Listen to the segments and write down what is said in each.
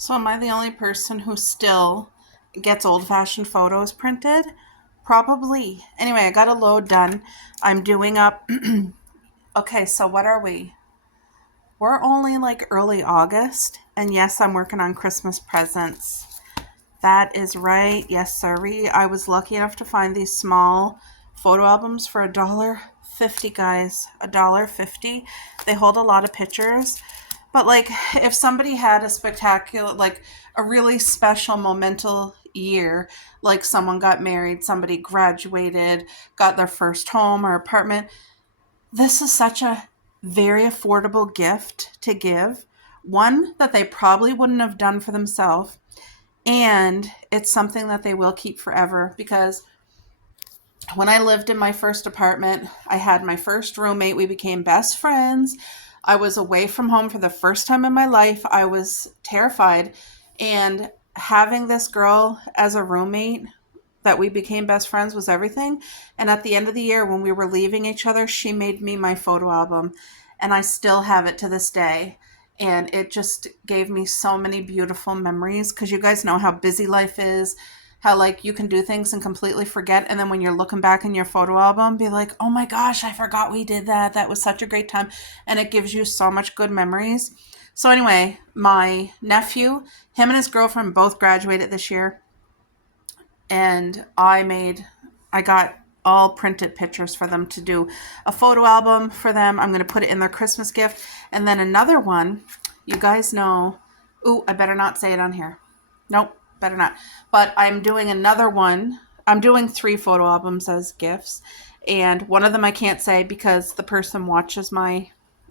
So am I the only person who still gets old-fashioned photos printed? Probably. Anyway, I got a load done. I'm doing up... Okay, so what are we? We're only like early August. And yes, I'm working on Christmas presents. That is right. Yes, sirree. I was lucky enough to find these small photo albums for $1.50, guys. $1.50. They hold a lot of pictures. But like, if somebody had a spectacular, like a really special momental year, like someone got married, somebody graduated, got their first home or apartment, this is such a very affordable gift to give. One that they probably wouldn't have done for themselves. And it's something that they will keep forever, because when I lived in my first apartment, I had my first roommate. We became best friends. I was away from home for the first time in my life. I was terrified. And having this girl as a roommate that we became best friends was everything. And at the end of the year, when we were leaving each other, she made me my photo album. And I still have it to this day. And it just gave me so many beautiful memories, because you guys know how busy life is, how like you can do things and completely forget, and then when you're looking back in your photo album, be like, oh my gosh, I forgot we did that. That was such a great time. And it gives you so much good memories. So anyway, my nephew, him and his girlfriend both graduated this year, and I got all printed pictures for them to do a photo album for them. I'm going to put it in their Christmas gift. And then another one, you guys know, ooh, I better not say it on here. Nope, better not. But I'm doing another one. I'm doing 3 photo albums as gifts. And one of them I can't say because the person watches my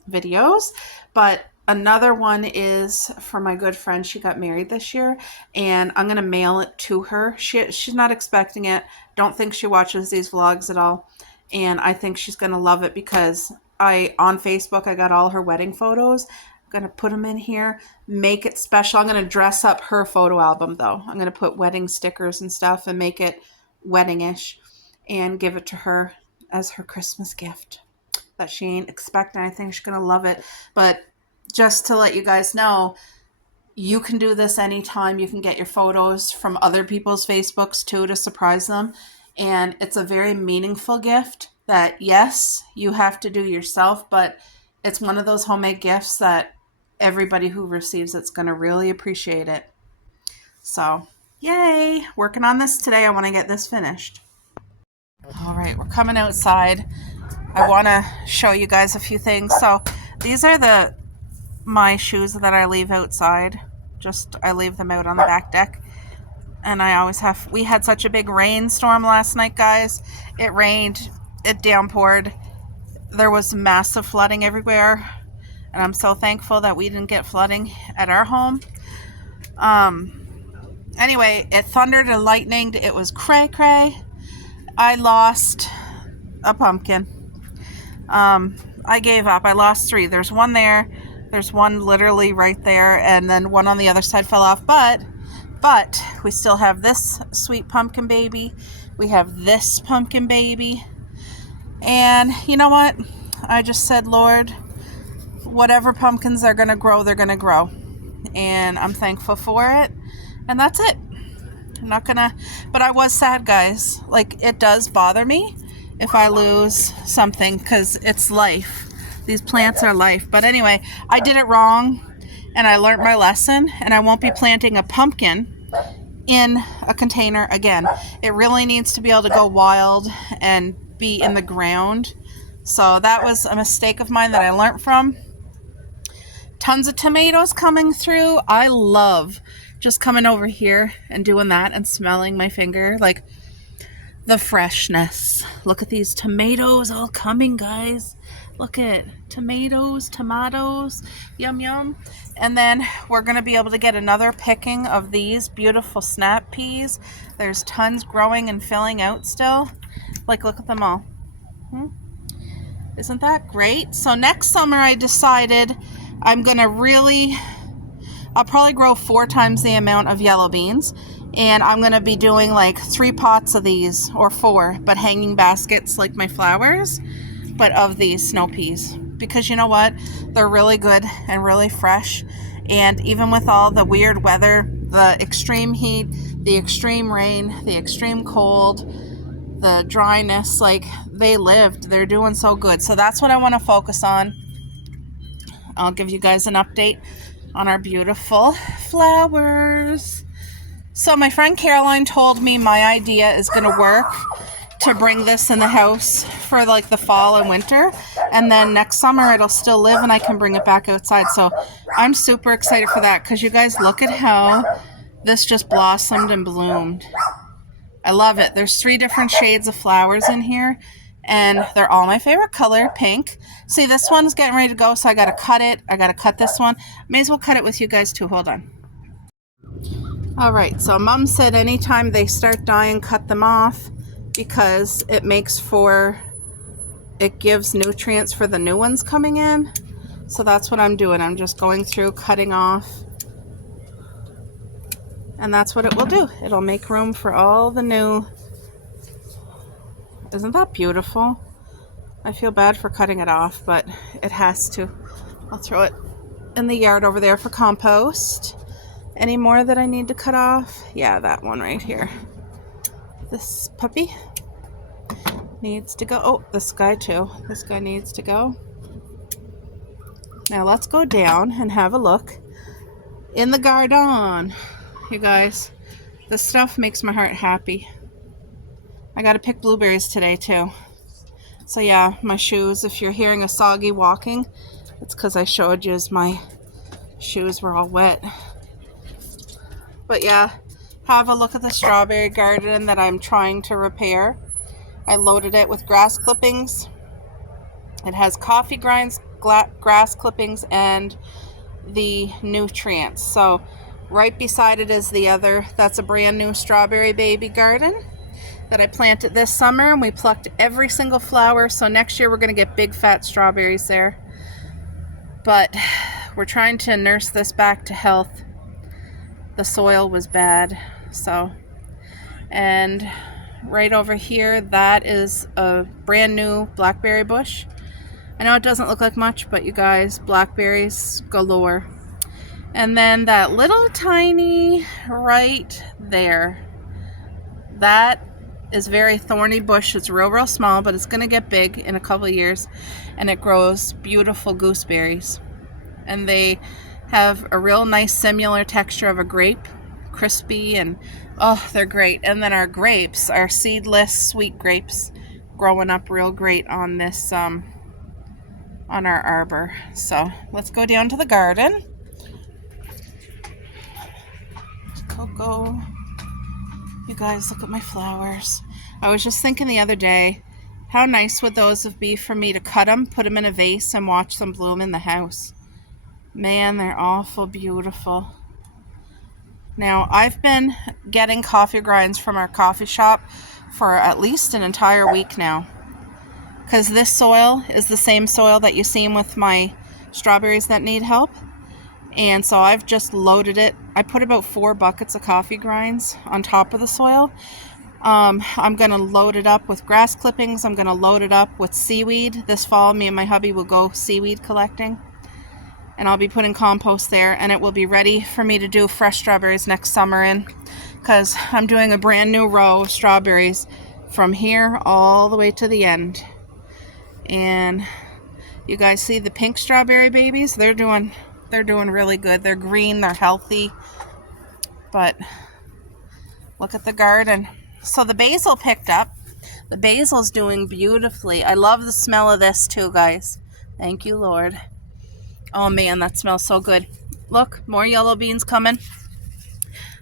videos. But another one is for my good friend. She got married this year, and I'm going to mail it to her. She's not expecting it. Don't think she watches these vlogs at all. And I think she's going to love it, because on Facebook, I got all her wedding photos. I'm going to put them in here, make it special. I'm going to dress up her photo album, though. I'm going to put wedding stickers and stuff and make it wedding-ish and give it to her as her Christmas gift that she ain't expecting. I think she's going to love it. But just to let you guys know, you can do this anytime. You can get your photos from other people's Facebooks too to surprise them. And it's a very meaningful gift that, yes, you have to do yourself, but it's one of those homemade gifts that everybody who receives it's going to really appreciate it. So, yay! Working on this today. I want to get this finished. All right, we're coming outside. I want to show you guys a few things. So, these are my shoes that I leave outside. I leave them out on the back deck. And we had such a big rainstorm last night, guys. It rained, it downpoured. There was massive flooding everywhere. And I'm so thankful that we didn't get flooding at our home. Anyway, it thundered and lightninged. It was cray cray. I lost a pumpkin. I gave up. I lost 3. There's one there. There's one literally right there, and then one on the other side fell off. But we still have this sweet pumpkin baby. We have this pumpkin baby. And you know what? I just said, Lord, whatever pumpkins are going to grow, they're going to grow. And I'm thankful for it. And that's it. I'm not going to... But I was sad, guys. Like, it does bother me if I lose something, because it's life. These plants are life. But anyway, I did it wrong, and I learned my lesson, and I won't be planting a pumpkin in a container again. It really needs to be able to go wild and be in the ground. So that was a mistake of mine that I learned from. Tons of tomatoes coming through. I love just coming over here and doing that and smelling my finger, like the freshness. Look at these tomatoes all coming, guys. Look at tomatoes, yum, yum. And then we're going to be able to get another picking of these beautiful snap peas. There's tons growing and filling out still. Like, look at them all. Isn't that great? So next summer I decided I'll probably grow 4 times the amount of yellow beans. And I'm going to be doing like 3 pots of these, or 4, but hanging baskets like my flowers, but of these snow peas. Because you know what? They're really good and really fresh. And even with all the weird weather, the extreme heat, the extreme rain, the extreme cold, the dryness, like they lived. They're doing so good. So that's what I want to focus on. I'll give you guys an update on our beautiful flowers. So my friend Caroline told me my idea is going to work to bring this in the house for like the fall and winter, and then next summer it'll still live and I can bring it back outside. So I'm super excited for that, because you guys look at how this just blossomed and bloomed. I love it. There's 3 different shades of flowers in here, and they're all my favorite color, pink. See, this one's getting ready to go, so I got to cut it. I got to cut this one. May as well cut it with you guys too. Hold on. All right, so Mom said anytime they start dying, cut them off, because it gives nutrients for the new ones coming in. So that's what I'm doing. I'm just going through, cutting off. And that's what it will do. It'll make room for all the new. Isn't that beautiful? I feel bad for cutting it off, but it has to. I'll throw it in the yard over there for compost. Any more that I need to cut off? Yeah, that one right here. This puppy needs to go. Oh, this guy too. This guy needs to go. Now let's go down and have a look in the garden. You guys, this stuff makes my heart happy. I gotta pick blueberries today too. So yeah, my shoes, if you're hearing a soggy walking, it's because I showed you as my shoes were all wet. But yeah, have a look at the strawberry garden that I'm trying to repair. I loaded it with grass clippings. It has coffee grinds, grass clippings, and the nutrients. So right beside it is the other. That's a brand new strawberry baby garden that I planted this summer, and we plucked every single flower. So next year we're going to get big fat strawberries there. But we're trying to nurse this back to health. The soil was bad. So, and right over here, that is a brand new blackberry bush. I know it doesn't look like much, but you guys, blackberries galore. And then that little tiny right there, that is very thorny bush. It's real small, but it's going to get big in a couple of years, and it grows beautiful gooseberries. And they have a real nice similar texture of a grape, crispy, and oh, they're great. And then our grapes, our seedless sweet grapes, growing up real great on this on our arbor. So let's go down to the garden. Coco, you guys, look at my flowers. I was just thinking the other day, how nice would those be for me to cut them, put them in a vase, and watch them bloom in the house. Man, they're awful beautiful. Now, I've been getting coffee grinds from our coffee shop for at least an entire week now, because this soil is the same soil that you seen with my strawberries that need help. And so I've just loaded it. I put about 4 buckets of coffee grinds on top of the soil. I'm going to load it up with grass clippings. I'm going to load it up with seaweed. This fall, me and my hubby will go seaweed collecting. And I'll be putting compost there, and it will be ready for me to do fresh strawberries next summer in, because I'm doing a brand new row of strawberries from here all the way to the end. And you guys see the pink strawberry babies? They're doing really good. They're green, they're healthy. But look at the garden. So the basil picked up. The basil's doing beautifully. I love the smell of this too, guys. Thank you, Lord. Oh man, that smells so good. Look, more yellow beans coming.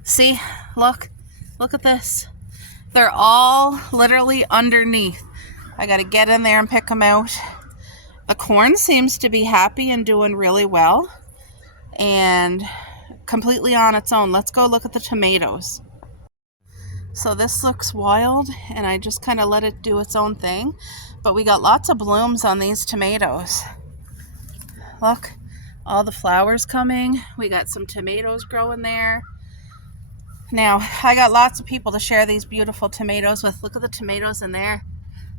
See, look at this. They're all literally underneath. I got to get in there and pick them out. The corn seems to be happy and doing really well, and completely on its own. Let's go look at the tomatoes. So this looks wild, and I just kind of let it do its own thing, but we got lots of blooms on these tomatoes. Look, all the flowers coming. We got some tomatoes growing there. Now, I got lots of people to share these beautiful tomatoes with. Look at the tomatoes in there.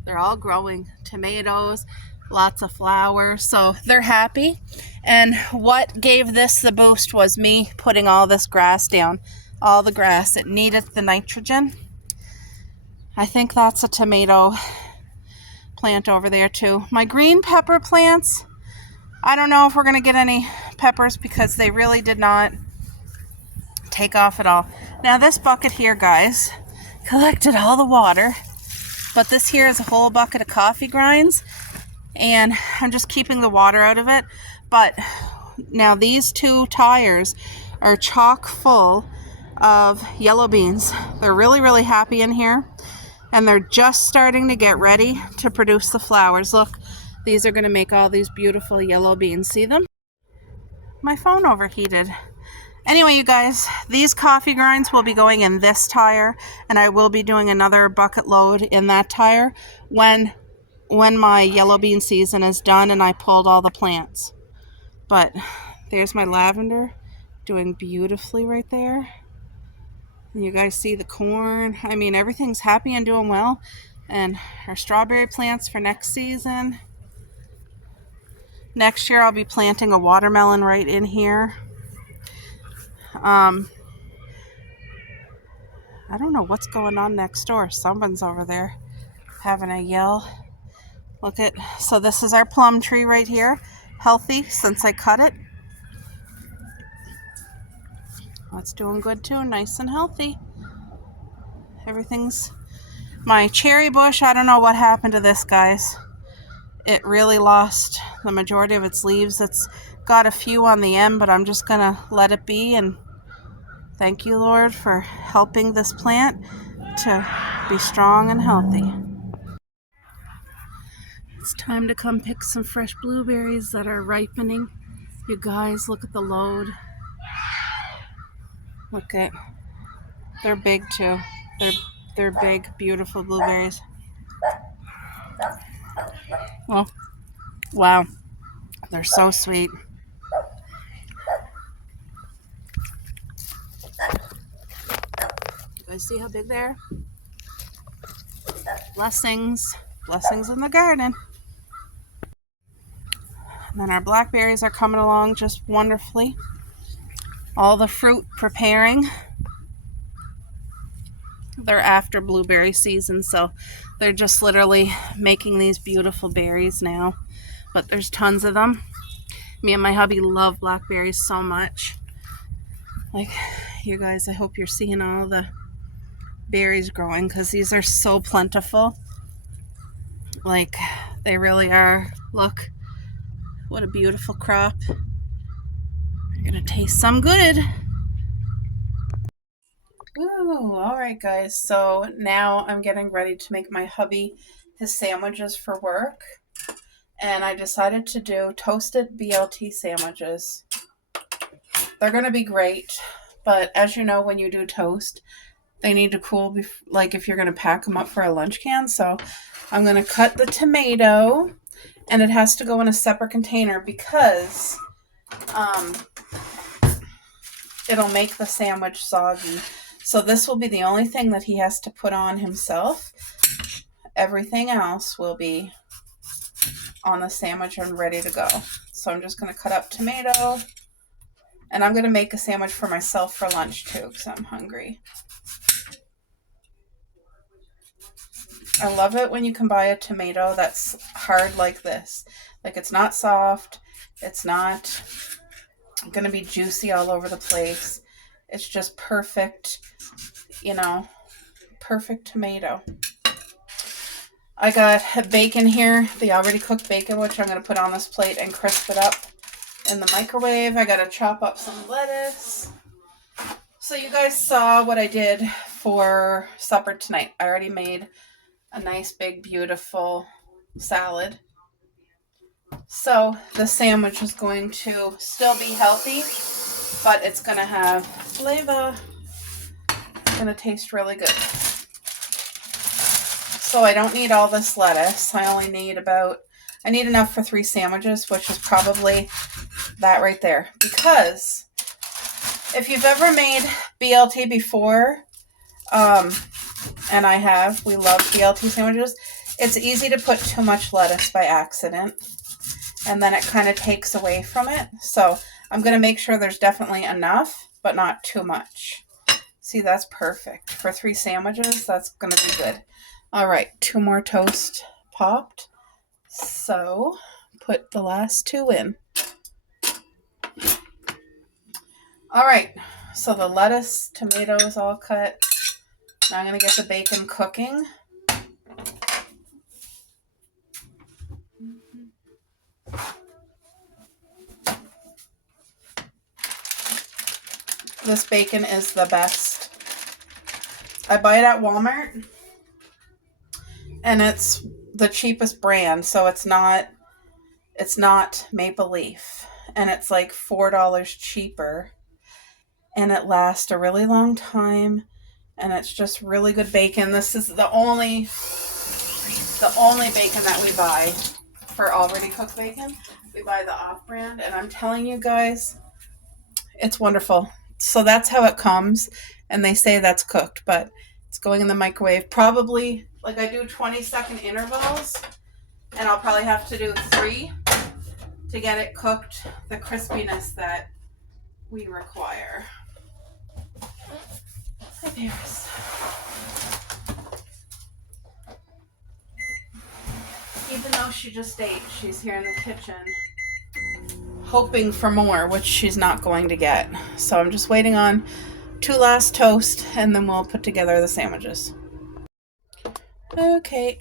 They're all growing. Tomatoes. lots of flowers, so they're happy. And what gave this the boost was me putting all this grass down. All the grass, it needed the nitrogen. I think that's a tomato plant over there too. My green pepper plants, I don't know if we're going to get any peppers because they really did not take off at all. Now this bucket here, guys, collected all the water, but this here is a whole bucket of coffee grinds, and I'm just keeping the water out of it. But now these 2 tires are chock full of yellow beans. They're really, really happy in here, and they're just starting to get ready to produce the flowers. Look, these are going to make all these beautiful yellow beans. See them? My phone overheated. Anyway, you guys, these coffee grinds will be going in this tire, and I will be doing another bucket load in that tire when my yellow bean season is done and I pulled all the plants. But there's my lavender doing beautifully right there. And you guys see the corn. I mean, everything's happy and doing well. And our strawberry plants for next season. Next year I'll be planting a watermelon right in here. I don't know what's going on next door. Someone's over there having a yell. Look at, so this is our plum tree right here. Healthy since I cut it. That's doing good too, nice and healthy. Everything's, my cherry bush, I don't know what happened to this, guys. It really lost the majority of its leaves. It's got a few on the end, but I'm just gonna let it be, and thank you, Lord, for helping this plant to be strong and healthy. It's time to come pick some fresh blueberries that are ripening. You guys, look at the load. Look at, they're big too. They're big, beautiful blueberries. Oh, wow. They're so sweet. You guys see how big they are? Blessings. Blessings in the garden. And then our blackberries are coming along just wonderfully. All the fruit preparing. They're after blueberry season, so they're just literally making these beautiful berries now. But there's tons of them. Me and my hubby love blackberries so much. Like, you guys, I hope you're seeing all the berries growing because these are so plentiful. Like, they really are. Look, what a beautiful crop. You're gonna taste some good. Ooh, all right, guys. So now I'm getting ready to make my hubby his sandwiches for work. And I decided to do toasted BLT sandwiches. They're going to be great. But as you know, when you do toast, they need to cool, like if you're going to pack them up for a lunch can. So I'm going to cut the tomato, and it has to go in a separate container because it'll make the sandwich soggy. So this will be the only thing that he has to put on himself. Everything else will be on the sandwich and ready to go. So I'm just going to cut up tomato, and I'm going to make a sandwich for myself for lunch too because I'm hungry. I love it when you can buy a tomato that's hard like this. Like, it's not soft. It's not going to be juicy all over the place. It's just perfect, you know, perfect tomato. I got bacon here, the already cooked bacon, which I'm going to put on this plate and crisp it up in the microwave. I got to chop up some lettuce. So you guys saw what I did for supper tonight. I already made a nice, big, beautiful salad. So the sandwich is going to still be healthy, but it's going to have flavor. It's going to taste really good. So I don't need all this lettuce. I only need I need enough for 3 sandwiches, which is probably that right there. Because if you've ever made BLT before, and I have, we love BLT sandwiches, It's easy to put too much lettuce by accident, and then it kind of takes away from it. So I'm going to make sure there's definitely enough, but not too much. See, that's perfect. For 3 sandwiches, that's going to be good. All right, 2 more toast popped. So put the last 2 in. All right, so the lettuce, tomatoes all cut. Now I'm going to get the bacon cooking. This bacon is the best. I buy it at Walmart, and it's the cheapest brand, so it's not Maple Leaf, and it's like $4 cheaper, and it lasts a really long time, and it's just really good bacon. This is the only bacon that we buy for already cooked bacon. We buy the off-brand, and I'm telling you guys, it's wonderful. So that's how it comes, and they say that's cooked, but it's going in the microwave. Probably, like, I do 20-second intervals, and I'll probably have to do 3 to get it cooked the crispiness that we require. Hi, Paris. Even though she just ate, she's here in the kitchen hoping for more, which she's not going to get. So I'm just waiting on 2 last toast, and then we'll put together the sandwiches. Okay.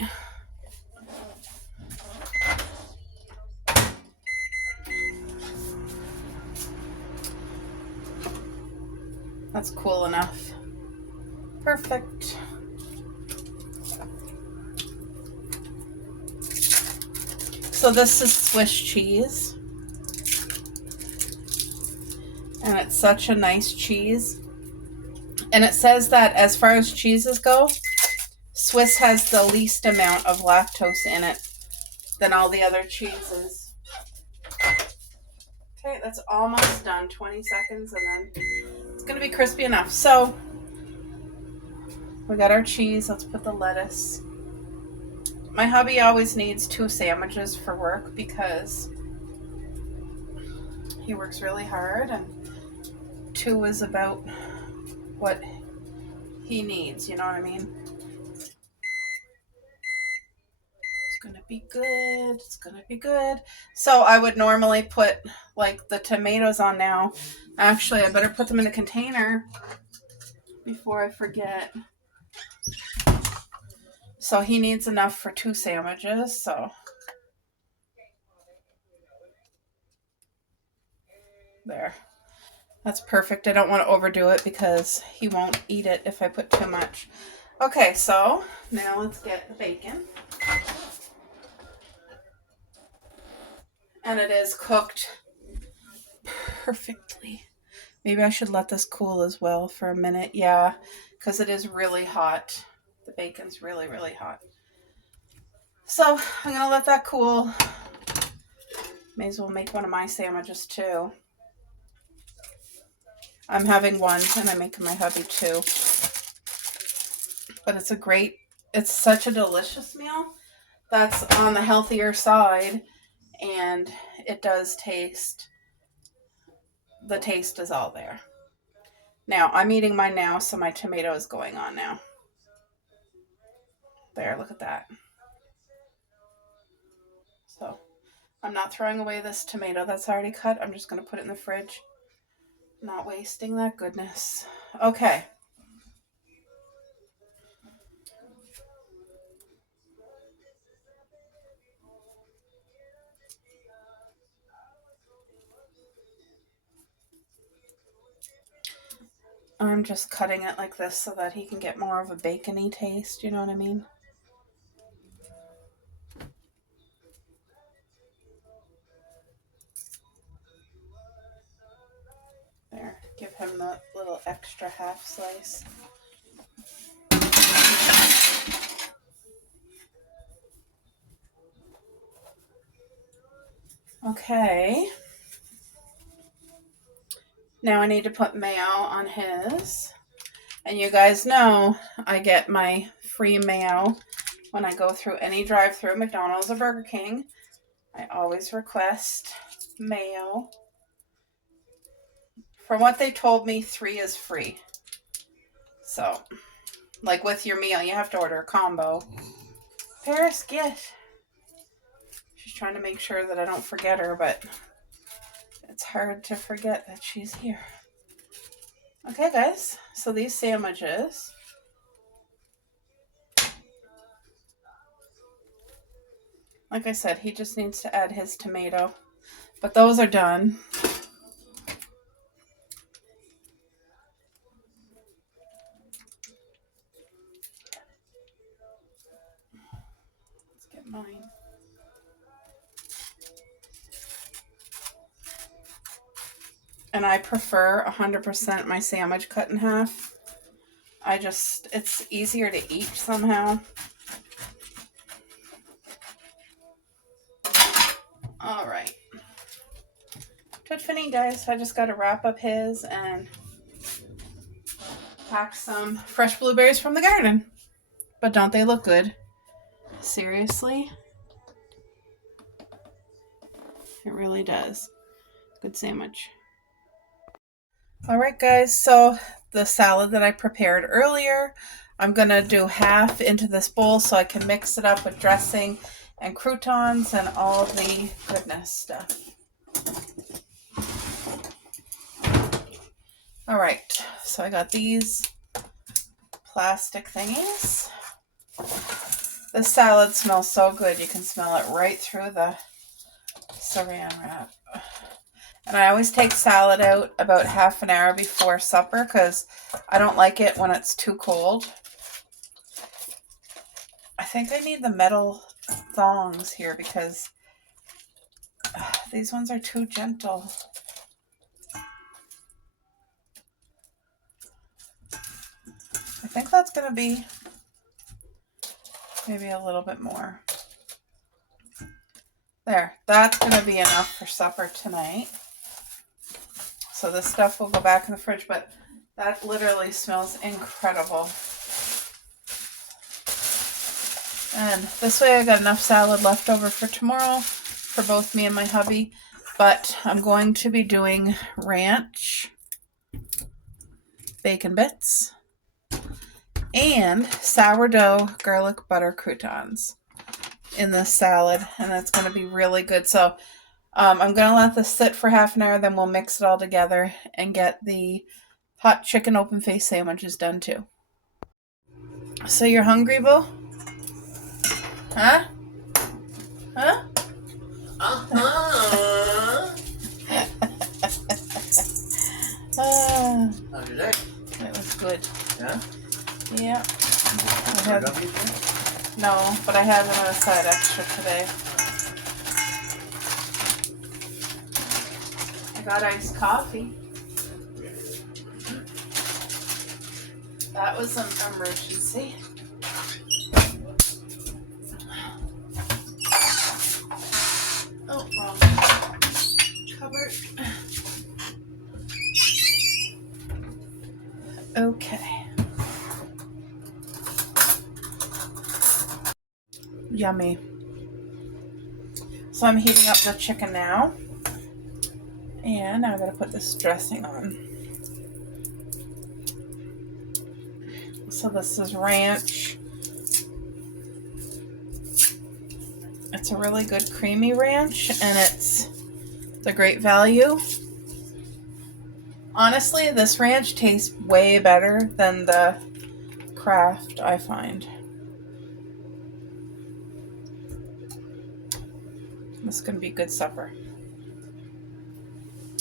That's cool enough. Perfect. So this is Swiss cheese. And it's such a nice cheese. And it says that as far as cheeses go, Swiss has the least amount of lactose in it than all the other cheeses. Okay, that's almost done. 20 seconds, and then it's going to be crispy enough. So we got our cheese. Let's put the lettuce. My hubby always needs 2 sandwiches for work because he works really hard, and 2 is about what he needs, you know what I mean? It's gonna be good. It's gonna be good. So I would normally put like the tomatoes on now. Actually, I better put them in a container before I forget. So he needs enough for 2 sandwiches, so there. That's perfect. I don't want to overdo it because he won't eat it if I put too much. Okay, so now let's get the bacon. And it is cooked perfectly. Maybe I should let this cool as well for a minute. Yeah, because it is really hot. The bacon's really, really hot. So I'm going to let that cool. May as well make one of my sandwiches too. I'm having one, and I'm making my hubby 2. But it's such a delicious meal that's on the healthier side, and it does taste, the taste is all there. Now, I'm eating mine now, so my tomato is going on now. There, look at that. So, I'm not throwing away this tomato that's already cut. I'm just going to put it in the fridge. Not wasting that goodness. Okay. I'm just cutting it like this so that he can get more of a bacony taste, you know what I mean? There, give him the little extra half slice. Okay. Now I need to put mayo on his. And you guys know I get my free mayo when I go through any drive-through, McDonald's or Burger King, I always request mayo. From what they told me, 3 is free. So, like with your meal, you have to order a combo. Paris, get. She's trying to make sure that I don't forget her, but it's hard to forget that she's here. Okay, guys. So these sandwiches. Like I said, he just needs to add his tomato. But those are done. Let's get mine. And I prefer 100% my sandwich cut in half. It's easier to eat somehow. All right. Tout fini, guys. I just got to wrap up his and pack some fresh blueberries from the garden. But don't they look good? Seriously? It really does. Good sandwich. All right, guys. So the salad that I prepared earlier, I'm going to do half into this bowl so I can mix it up with dressing and croutons and all the goodness stuff. All right. So I got these plastic thingies. The salad smells so good. You can smell it right through the saran wrap. And I always take salad out about half an hour before supper because I don't like it when it's too cold. I think I need the metal thongs here because these ones are too gentle. I think that's going to be maybe a little bit more. There, that's going to be enough for supper tonight. So this stuff will go back in the fridge, but that literally smells incredible. And this way I got enough salad left over for tomorrow for both me and my hubby. But I'm going to be doing ranch, bacon bits, and sourdough garlic butter croutons in this salad. And that's going to be really good. So I'm going to let this sit for half an hour, then we'll mix it all together and get the hot chicken open face sandwiches done too. So you're hungry, Bo? Huh? Huh? How's your day? It was good. Yeah? Yeah. No, but I had another side extra today. I got iced coffee. That was an emergency. Oh, wrong cupboard. Okay. Yummy. So I'm heating up the chicken now. And I'm going to put this dressing on. So this is ranch. It's a really good creamy ranch, and it's a great value. Honestly, this ranch tastes way better than the Kraft, I find. This is going to be a good supper.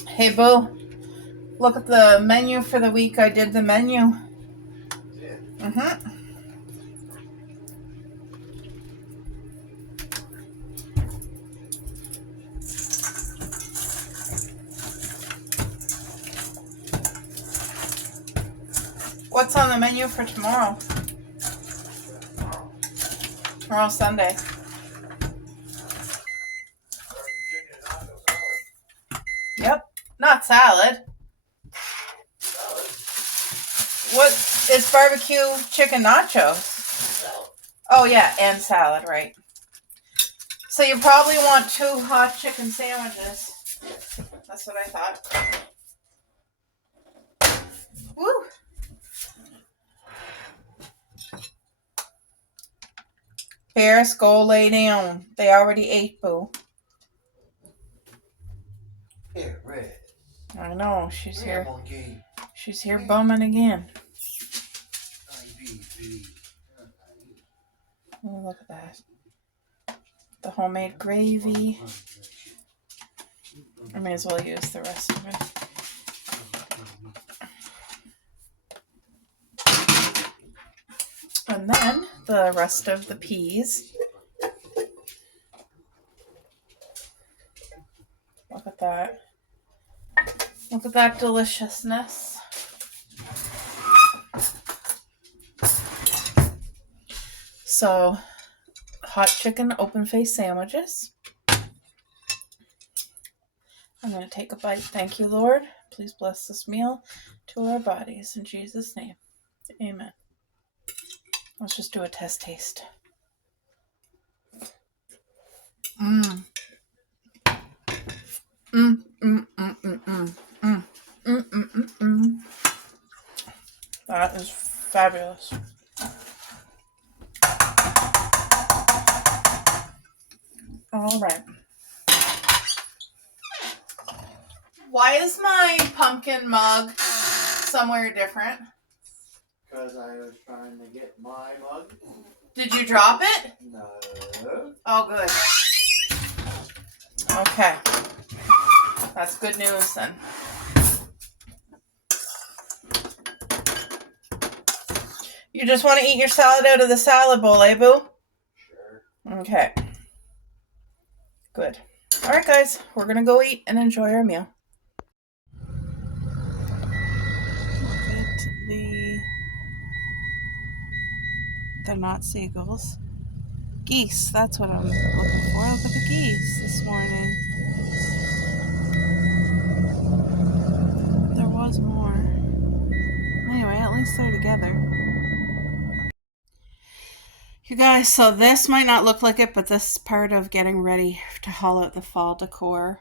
Hey, Bo, look at the menu for the week. I did the menu. Mm-hmm. What's on the menu for tomorrow? Tomorrow's Sunday. Yep. Not salad. What is barbecue chicken nachos? Oh, yeah, and salad, right. So you probably want 2 hot chicken sandwiches. That's what I thought. Woo! Ferris, go lay down. They already ate, boo. Yeah, Red. I know, she's here. She's here bumming again. Oh, look at that. The homemade gravy. I may as well use the rest of it. And then the rest of the peas. Look at that. Look at that deliciousness. So, hot chicken open face sandwiches. I'm going to take a bite. Thank you, Lord. Please bless this meal to our bodies. In Jesus' name. Amen. Let's just do a test taste. Mmm. Mmm, mmm, mmm, mmm, mmm, mmm, mmm, mmm, mmm. That is fabulous. All right. Why is my pumpkin mug somewhere different? Because I was trying to get my mug. Did you drop it? No. Oh, good. Okay. That's good news then. You just want to eat your salad out of the salad bowl, eh, boo? Sure. Okay. Good. All right, guys. We're going to go eat and enjoy our meal. Look at they're not seagulls. Geese. That's what I'm looking for. Look at the geese this morning. There was more. Anyway, at least they're together. You guys, so this might not look like it, but this is part of getting ready to haul out the fall decor.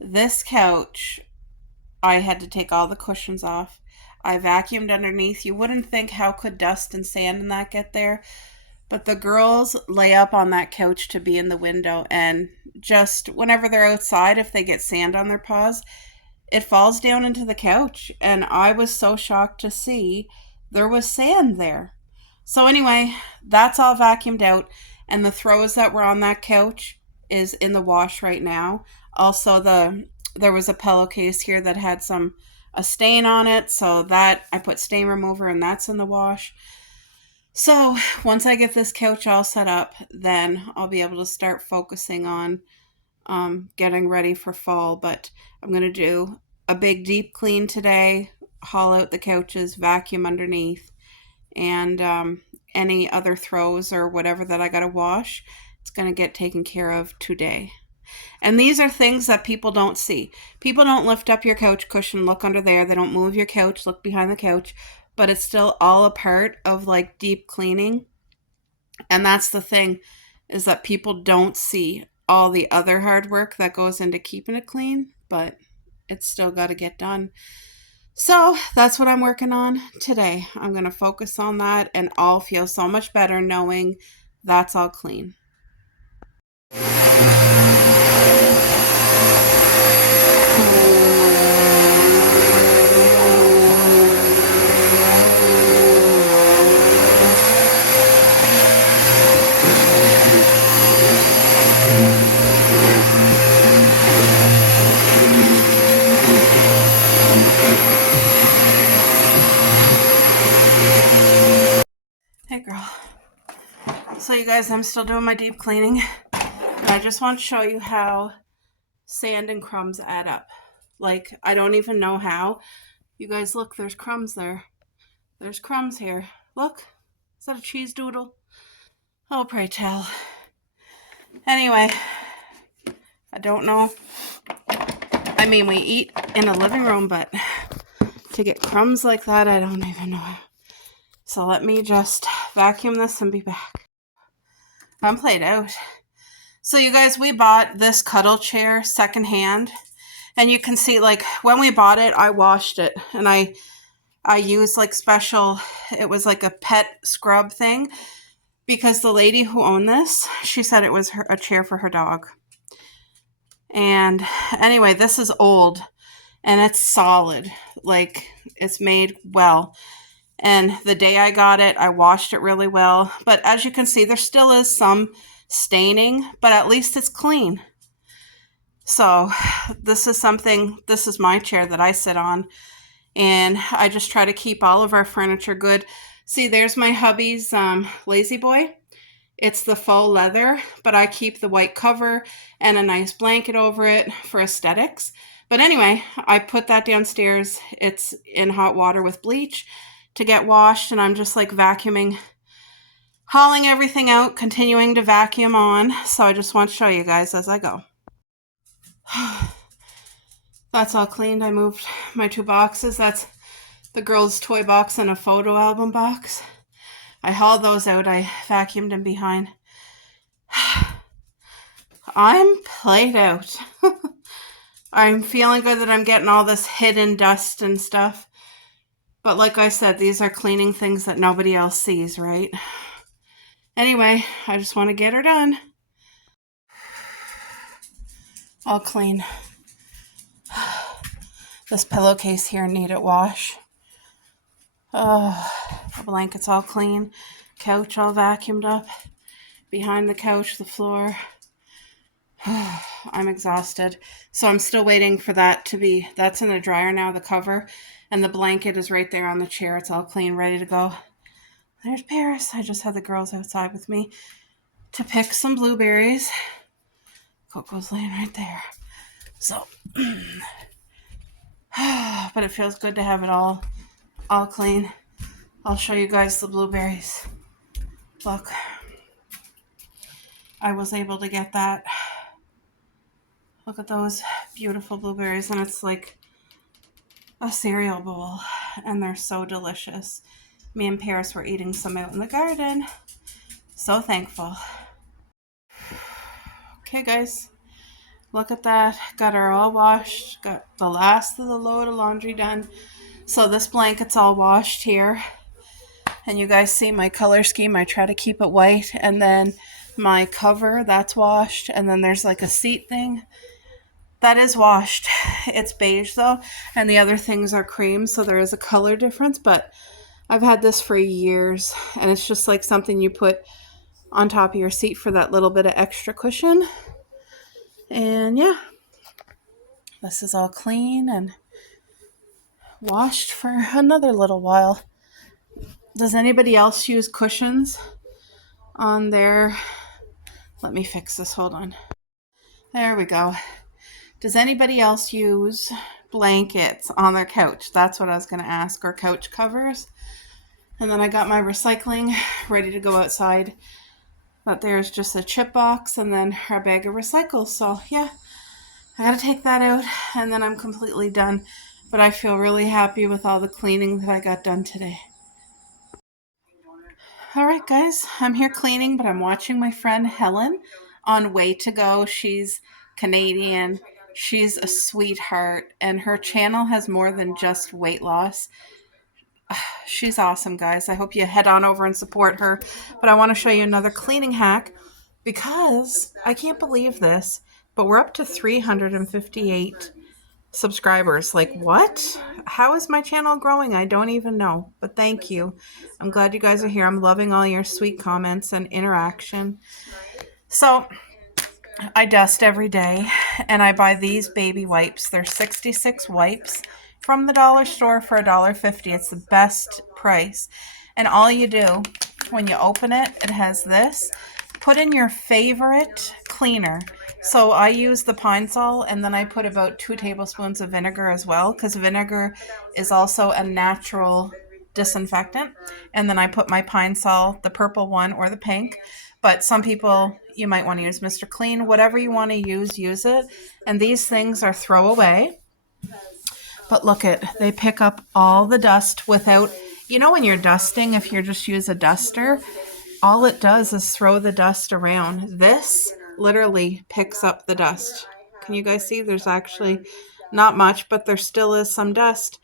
This couch, I had to take all the cushions off. I vacuumed underneath. You wouldn't think how could dust and sand and that get there, but the girls lay up on that couch to be in the window, and just whenever they're outside, if they get sand on their paws, it falls down into the couch, and I was so shocked to see there was sand there. So anyway, that's all vacuumed out, and the throws that were on that couch is in the wash right now. Also, there was a pillowcase here that had a stain on it, so that I put stain remover, and that's in the wash. So once I get this couch all set up, then I'll be able to start focusing on getting ready for fall. But I'm going to do a big deep clean today, haul out the couches, vacuum underneath, and any other throws or whatever that I got to wash, it's going to get taken care of today. And these are things that people don't see. People don't lift up your couch cushion, look under there. They don't move your couch, look behind the couch. But it's still all a part of like deep cleaning. And that's the thing, is that people don't see all the other hard work that goes into keeping it clean, but it's still got to get done. So that's what I'm working on today. I'm going to focus on that, and I'll feel so much better knowing that's all clean. Hey girl. So you guys, I'm still doing my deep cleaning, and I just want to show you how sand and crumbs add up. Like, I don't even know how. You guys, look, there's crumbs there. There's crumbs here. Look, is that a cheese doodle? Oh, pray tell. Anyway, I don't know. I mean, we eat in a living room, but to get crumbs like that, I don't even know. So let me just vacuum this and be back. I'm played out. So you guys, we bought this cuddle chair secondhand, and you can see like when we bought it, I washed it, and I used like special, it was like a pet scrub thing, because the lady who owned this, she said it was a chair for her dog. And anyway, this is old and it's solid, like it's made well. And the day I got it, I washed it really well. But as you can see, there still is some staining, but at least it's clean. So this is my chair that I sit on. And I just try to keep all of our furniture good. See, there's my hubby's Lazy Boy. It's the faux leather, but I keep the white cover and a nice blanket over it for aesthetics. But anyway, I put that downstairs. It's in hot water with bleach to get washed, and I'm just like vacuuming, hauling everything out, continuing to vacuum on. So I just want to show you guys as I go. That's all cleaned. I moved my 2 boxes. That's the girls' toy box and a photo album box. I hauled those out. I vacuumed them behind. I'm played out. I'm feeling good that I'm getting all this hidden dust and stuff. But like I said, these are cleaning things that nobody else sees, right? Anyway, I just want to get her done. All clean. This pillowcase here needed wash. Oh, the blanket's all clean. Couch all vacuumed up. Behind the couch, the floor. I'm exhausted. So I'm still waiting for that to be, that's in the dryer now, the cover. And the blanket is right there on the chair. It's all clean, ready to go. There's Paris. I just had the girls outside with me to pick some blueberries. Coco's laying right there. So, but it feels good to have it all clean. I'll show you guys the blueberries. Look, I was able to get that. Look at those beautiful blueberries, and it's like a cereal bowl, and they're so delicious. Me and Paris were eating some out in the garden. So thankful. Okay, guys, look at that. Got her all washed. Got the last of the load of laundry done. So this blanket's all washed here. And you guys see my color scheme. I try to keep it white. And then my cover, that's washed. And then there's like a seat thing. That is washed. It's beige though. And the other things are cream. So there is a color difference. But I've had this for years. And it's just like something you put on top of your seat for that little bit of extra cushion. And yeah. This is all clean and washed for another little while. Does anybody else use cushions on their... Let me fix this. Hold on. There we go. Does anybody else use blankets on their couch? That's what I was going to ask. Or couch covers. And then I got my recycling ready to go outside. But there's just a chip box and then our bag of recycles. So yeah, I got to take that out and then I'm completely done. But I feel really happy with all the cleaning that I got done today. All right, guys, I'm here cleaning, but I'm watching my friend Helen on Way to Go. She's Canadian. She's a sweetheart, and her channel has more than just weight loss. She's awesome, guys. I hope you head on over and support her. But I want to show you another cleaning hack because I can't believe this, but we're up to 358 subscribers. Like, what? How is my channel growing? I don't even know, but thank you. I'm glad you guys are here. I'm loving all your sweet comments and interaction. So I dust every day and I buy these baby wipes. They're 66 wipes from the dollar store for $1.50. It's the best price. And all you do when you open it, it has this. Put in your favorite cleaner. So I use the Pine Sol, and then I put about 2 tablespoons of vinegar as well, because vinegar is also a natural disinfectant. And then I put my Pine Sol, the purple one or the pink. But some people, you might want to use Mr. Clean. Whatever you want to use it. And these things are throwaway. But look they pick up all the dust without, you know when you're dusting, if you just use a duster, all it does is throw the dust around. This literally picks up the dust. Can you guys see? There's actually not much, but there still is some dust.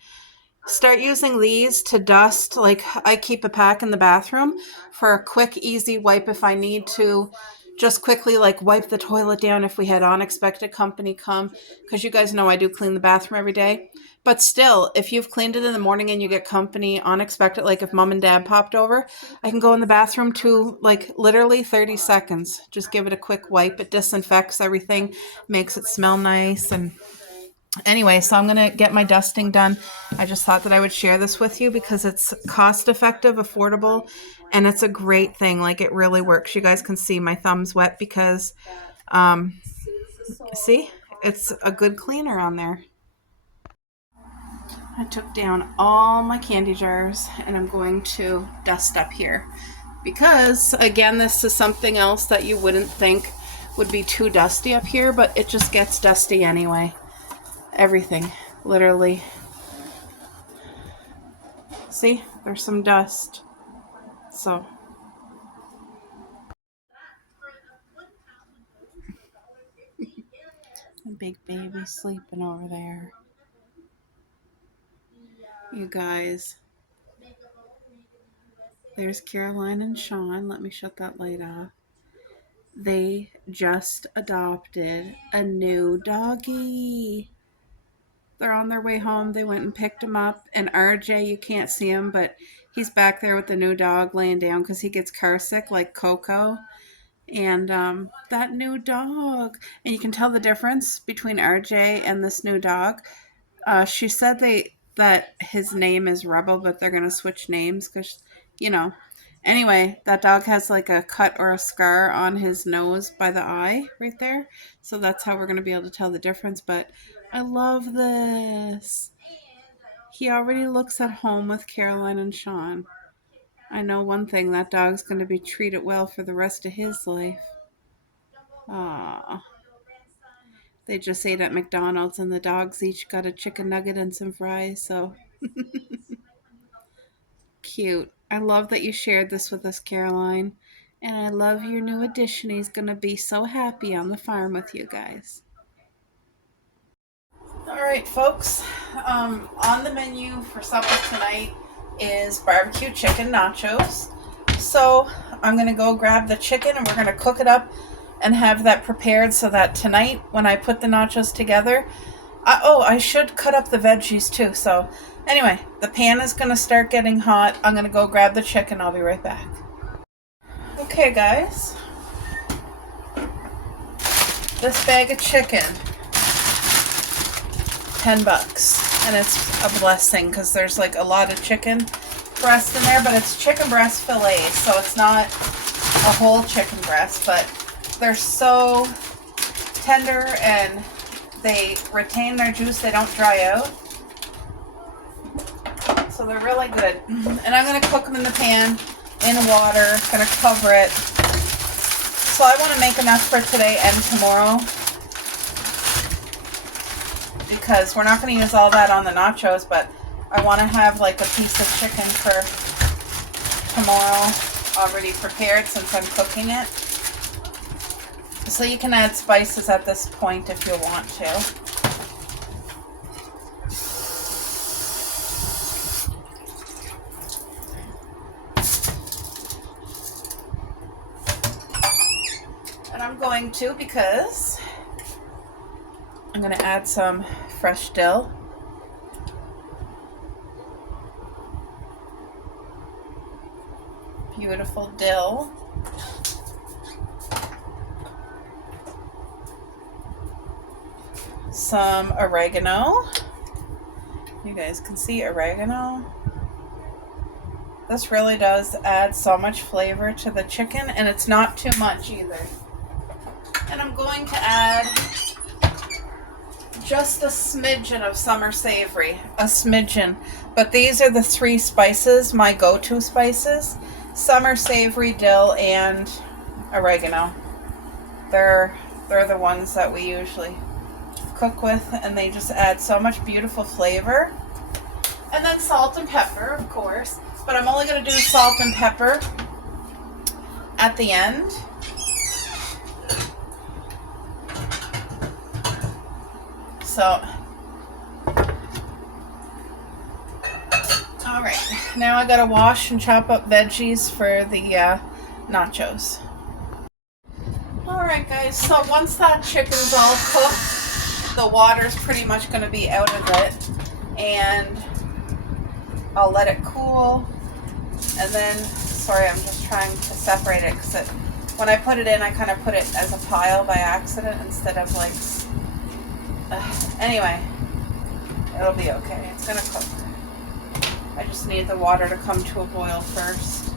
Start using these to dust. Like, I keep a pack in the bathroom for a quick, easy wipe if I need to just quickly like wipe the toilet down if we had unexpected company come, because you guys know I do clean the bathroom every day. But still, if you've cleaned it in the morning and you get company unexpected, like if mom and dad popped over, I can go in the bathroom to like literally 30 seconds. Just give it a quick wipe. It disinfects everything, makes it smell nice. And anyway, so I'm going to get my dusting done. I just thought that I would share this with you because it's cost effective, affordable, and it's a great thing. Like, it really works. You guys can see my thumb's wet because, see, it's a good cleaner on there. I took down all my candy jars and I'm going to dust up here because, again, this is something else that you wouldn't think would be too dusty up here, but it just gets dusty anyway. Everything, literally. See, there's some dust. So a big baby sleeping over there. You guys, there's Caroline and Sean. Let me shut that light off. They just adopted a new doggy. They're on their way home. They went and picked him up. And RJ, you can't see him, but he's back there with the new dog laying down because he gets car sick like Coco. And that new dog. And you can tell the difference between RJ and this new dog. She said that his name is Rebel, but they're going to switch names because, you know. Anyway, that dog has like a cut or a scar on his nose by the eye right there. So that's how we're going to be able to tell the difference. But I love this. He already looks at home with Caroline and Sean. I know one thing, that dog's going to be treated well for the rest of his life. Aww. They just ate at McDonald's and the dogs each got a chicken nugget and some fries, so cute. I love that you shared this with us, Caroline. And I love your new addition. He's going to be so happy on the farm with you guys. All right, folks. On the menu for supper tonight is barbecue chicken nachos. So I'm going to go grab the chicken and we're going to cook it up and have that prepared so that tonight when I put the nachos together, I should cut up the veggies too. So anyway, the pan is going to start getting hot. I'm going to go grab the chicken. I'll be right back. Okay, guys. This bag of chicken, $10. And it's a blessing because there's like a lot of chicken breast in there, but it's chicken breast fillet, so it's not a whole chicken breast, but they're so tender and they retain their juice. They don't dry out. So they're really good. And I'm going to cook them in the pan in water. Going to cover it. So I want to make enough for today and tomorrow because we're not going to use all that on the nachos, but I want to have like a piece of chicken for tomorrow already prepared since I'm cooking it. So you can add spices at this point if you want to. And I'm going to because I'm going to add some fresh dill. Beautiful dill. Some oregano. You guys can see oregano. This really does add so much flavor to the chicken, and it's not too much either. And I'm going to add just a smidgen of summer savory. A smidgen. But these are the 3 spices, my go-to spices. Summer savory, dill, and oregano. They're the ones that we usually cook with, and they just add so much beautiful flavor. And then salt and pepper, of course, but I'm only going to do salt and pepper at the end. So, all right, now I gotta wash and chop up veggies for the nachos. All right, guys, so once that chicken's all cooked, the water's pretty much gonna be out of it, and I'll let it cool, and then, sorry, I'm just trying to separate it, because when I put it in, I kind of put it as a pile by accident instead of like, anyway, it'll be okay. It's gonna cook. I just need the water to come to a boil first.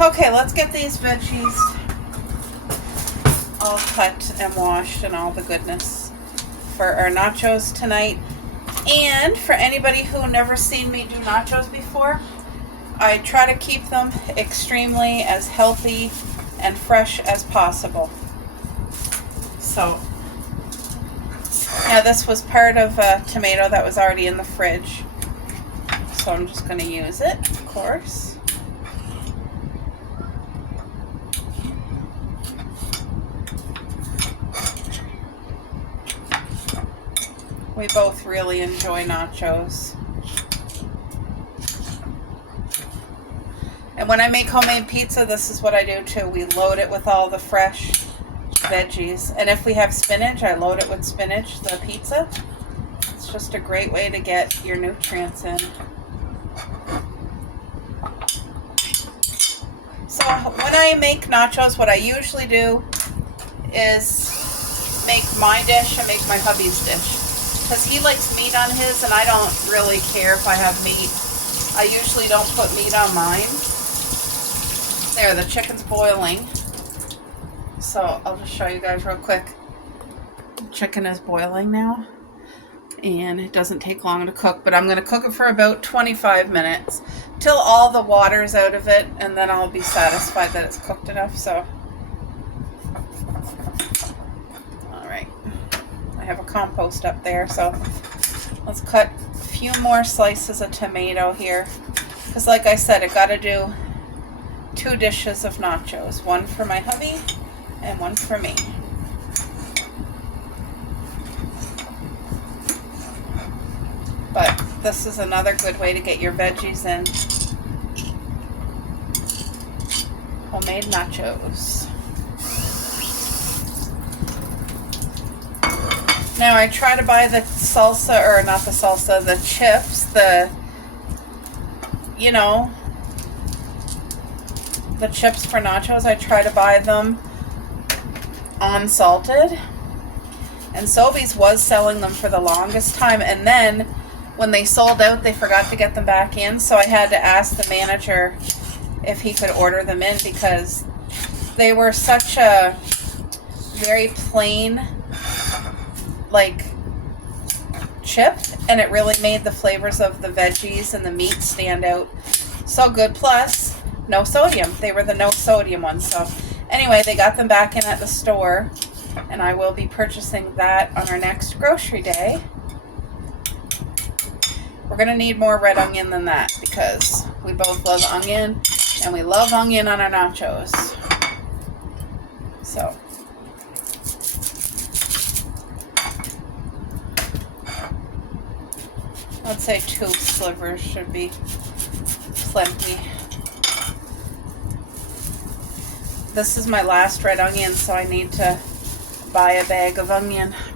Okay, let's get these veggies all cut and washed and all the goodness for our nachos tonight. And for anybody who never seen me do nachos before, I try to keep them extremely as healthy and fresh as possible. So, yeah, this was part of a tomato that was already in the fridge. So I'm just going to use it, of course. We both really enjoy nachos. And when I make homemade pizza, this is what I do too. We load it with all the fresh veggies. And if we have spinach, I load it with spinach, the pizza. It's just a great way to get your nutrients in. So when I make nachos, what I usually do is make my dish and make my hubby's dish. Because he likes meat on his, and I don't really care if I have meat. I usually don't put meat on mine. There, the chicken's boiling. So I'll just show you guys real quick. The chicken is boiling now. And it doesn't take long to cook, but I'm going to cook it for about 25 minutes till all the water's out of it, and then I'll be satisfied that it's cooked enough. So, all right, I have a compost up there, so let's cut a few more slices of tomato here, because like I said, I got to do 2 dishes of nachos, one for my hubby and one for me. But this is another good way to get your veggies in. Homemade nachos. Now I try to buy the salsa, or not the salsa, the chips, the chips for nachos. I try to buy them unsalted. And Sobeys was selling them for the longest time, and then when they sold out, they forgot to get them back in, so I had to ask the manager if he could order them in, because they were such a very plain, like, chip, and it really made the flavors of the veggies and the meat stand out so good. Plus, no sodium. They were the no sodium ones. So anyway, they got them back in at the store, and I will be purchasing that on our next grocery day. We're going to need more red onion than that, because we both love onion, and we love onion on our nachos. So, I'd say 2 slivers should be plenty. This is my last red onion, so I need to buy a bag of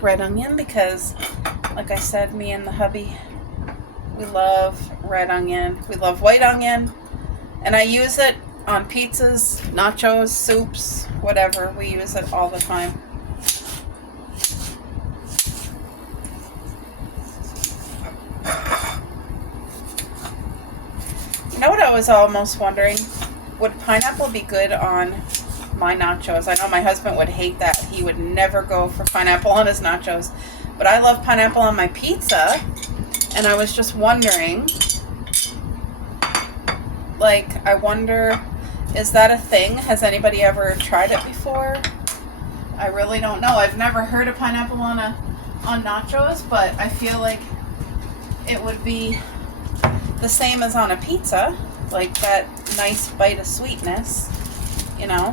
red onion, because, like I said, me and the hubby, we love red onion. We love white onion. And I use it on pizzas, nachos, soups, whatever. We use it all the time. You know what I was almost wondering? Would pineapple be good on my nachos? I know my husband would hate that. He would never go for pineapple on his nachos. But I love pineapple on my pizza. And I was just wondering, like, I wonder, is that a thing? Has anybody ever tried it before? I really don't know. I've never heard of pineapple on nachos, but I feel like it would be the same as on a pizza. Like, that nice bite of sweetness, you know.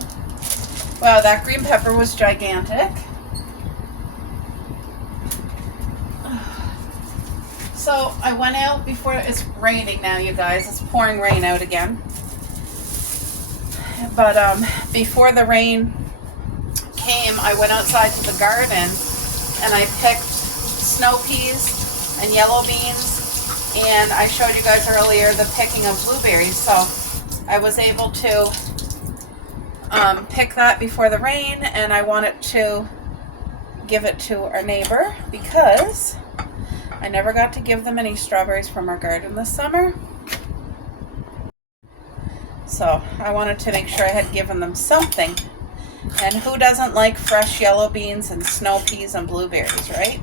Wow, that green pepper was gigantic. So I went out before, it's raining now, you guys. It's pouring rain out again. But before the rain came, I went outside to the garden and I picked snow peas and yellow beans, and I showed you guys earlier the picking of blueberries. So I was able to pick that before the rain, and I wanted to give it to our neighbor because I never got to give them any strawberries from our garden this summer. So I wanted to make sure I had given them something. And who doesn't like fresh yellow beans and snow peas and blueberries, right?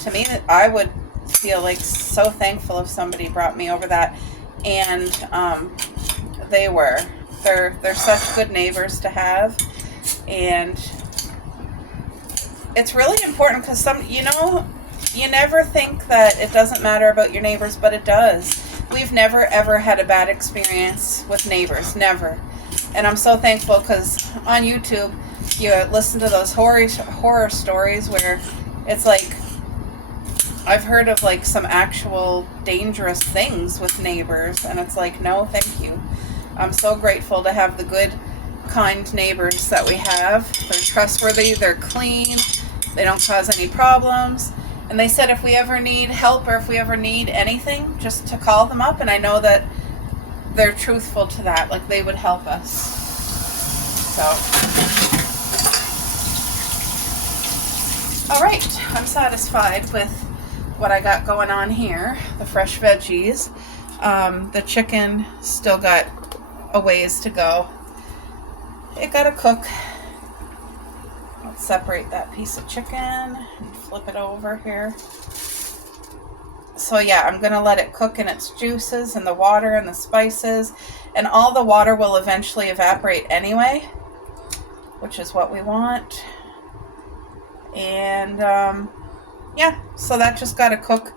To me, I would feel like so thankful if somebody brought me over that. And they're such good neighbors to have. And it's really important because you never think that it doesn't matter about your neighbors, but it does. We've never ever had a bad experience with neighbors, never. And I'm so thankful because on YouTube, you listen to those horror stories where it's like, I've heard of like some actual dangerous things with neighbors, and it's like, no, thank you. I'm so grateful to have the good, kind neighbors that we have. They're trustworthy, they're clean, they don't cause any problems. And they said if we ever need help or if we ever need anything, just to call them up. And I know that they're truthful to that. Like, they would help us. So. All right. I'm satisfied with what I got going on here. The fresh veggies. The chicken still got a ways to go. It got to cook. Let's separate that piece of chicken and flip it over here. So yeah, I'm going to let it cook in its juices and the water and the spices, and all the water will eventually evaporate anyway, which is what we want. And yeah, so that just got to cook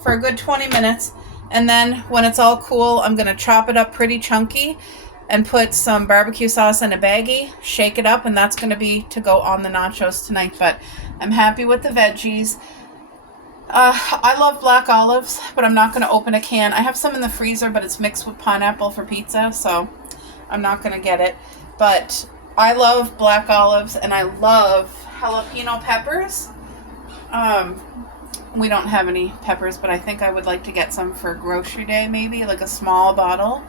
for a good 20 minutes. And then when it's all cool, I'm going to chop it up pretty chunky and put some barbecue sauce in a baggie, shake it up, and that's going to be to go on the nachos tonight. But I'm happy with the veggies. I love black olives, but I'm not going to open a can. I have some in the freezer, but it's mixed with pineapple for pizza, so I'm not going to get it. But I love black olives, and I love jalapeno peppers. We don't have any peppers, but I think I would like to get some for grocery day, maybe, like a small bottle.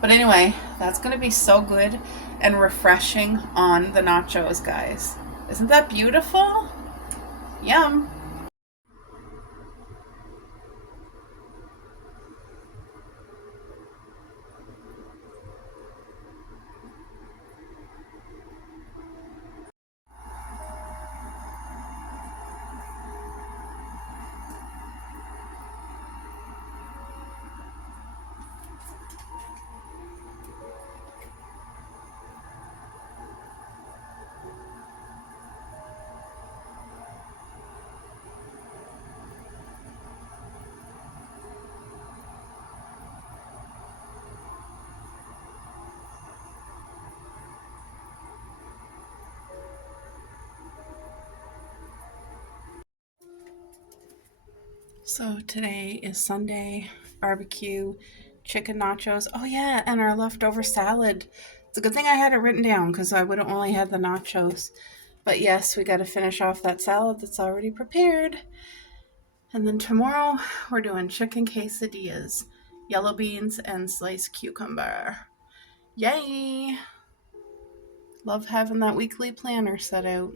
But anyway, that's going to be so good and refreshing on the nachos, guys. Isn't that beautiful? Yum. So today is Sunday, barbecue, chicken nachos. Oh yeah, and our leftover salad. It's a good thing I had it written down because I would have only had the nachos. But yes, we got to finish off that salad that's already prepared. And then tomorrow we're doing chicken quesadillas, yellow beans, and sliced cucumber. Yay! Love having that weekly planner set out.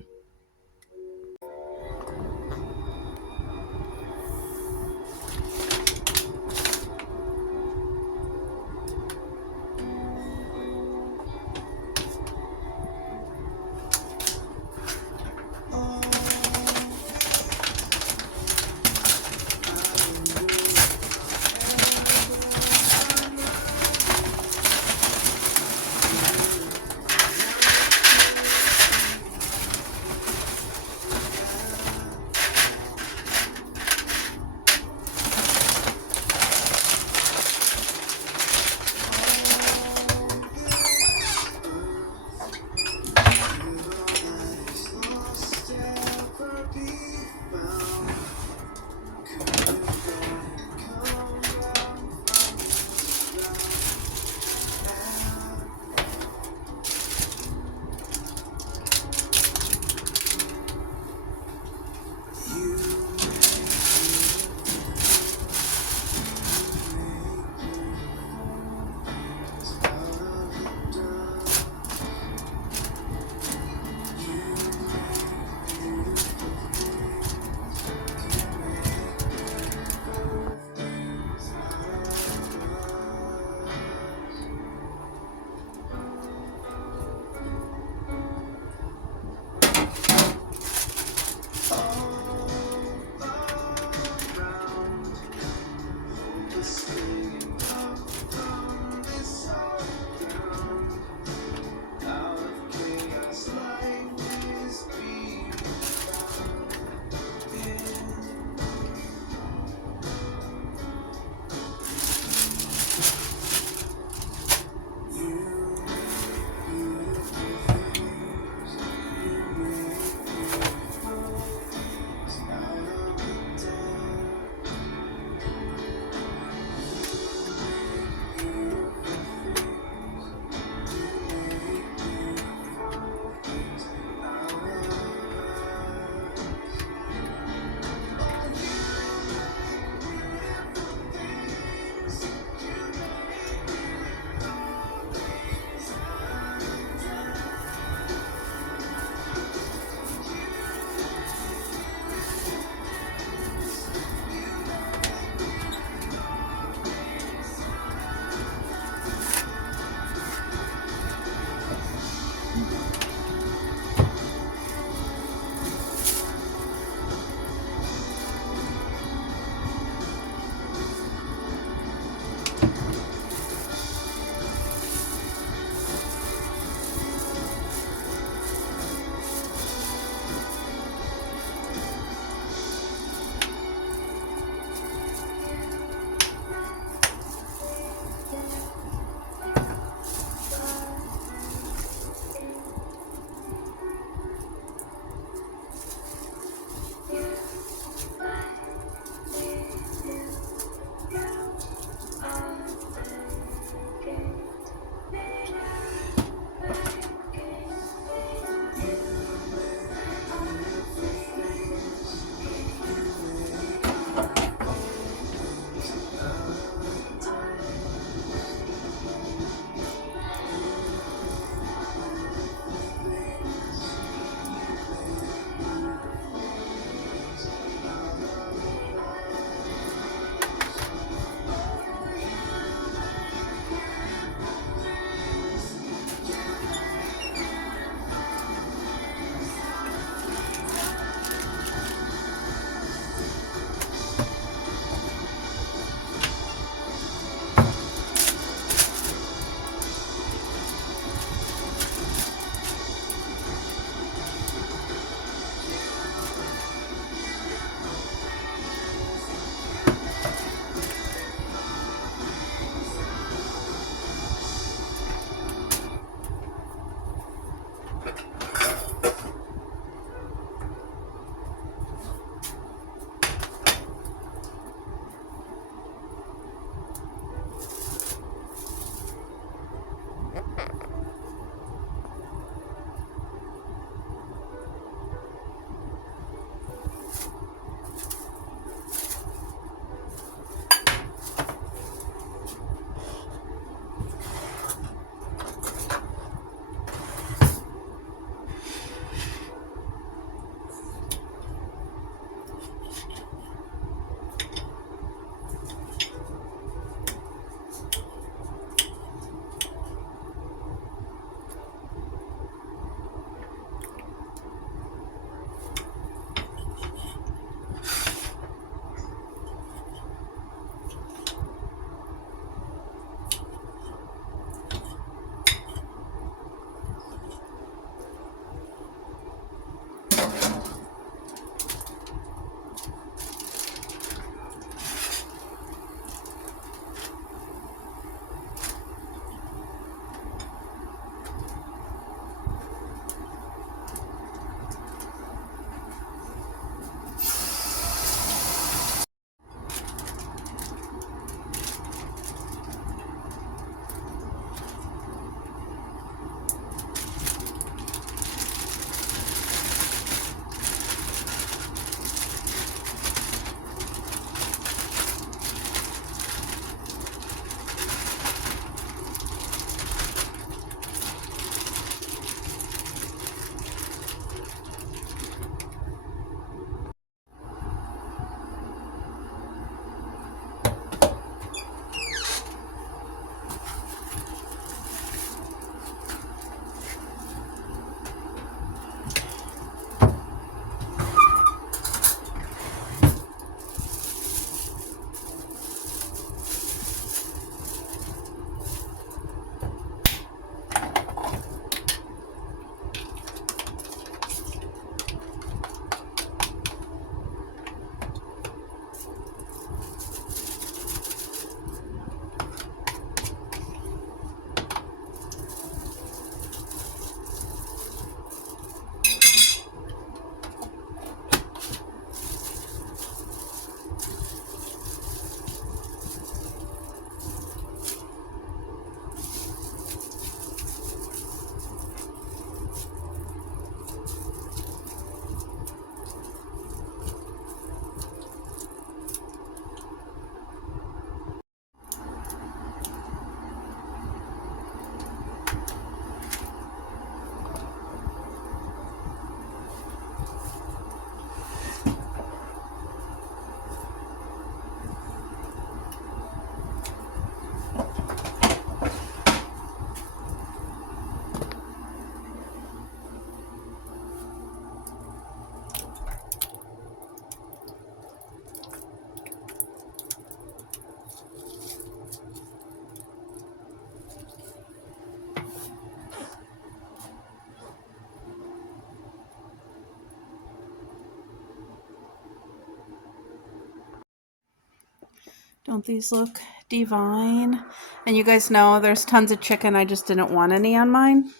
Don't these look divine? And you guys know there's tons of chicken. I just didn't want any on mine.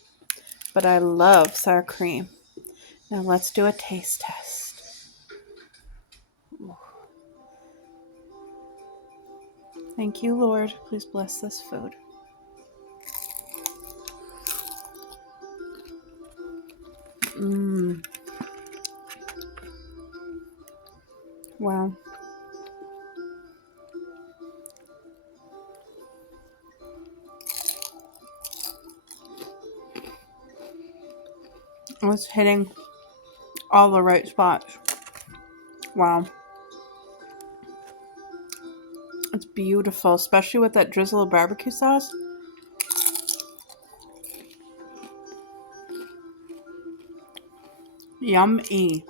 But I love sour cream. Now let's do a taste test. Thank you, Lord. Please bless this food. Mmm. Wow. It's hitting all the right spots. Wow. It's beautiful, especially with that drizzle of barbecue sauce. Yummy.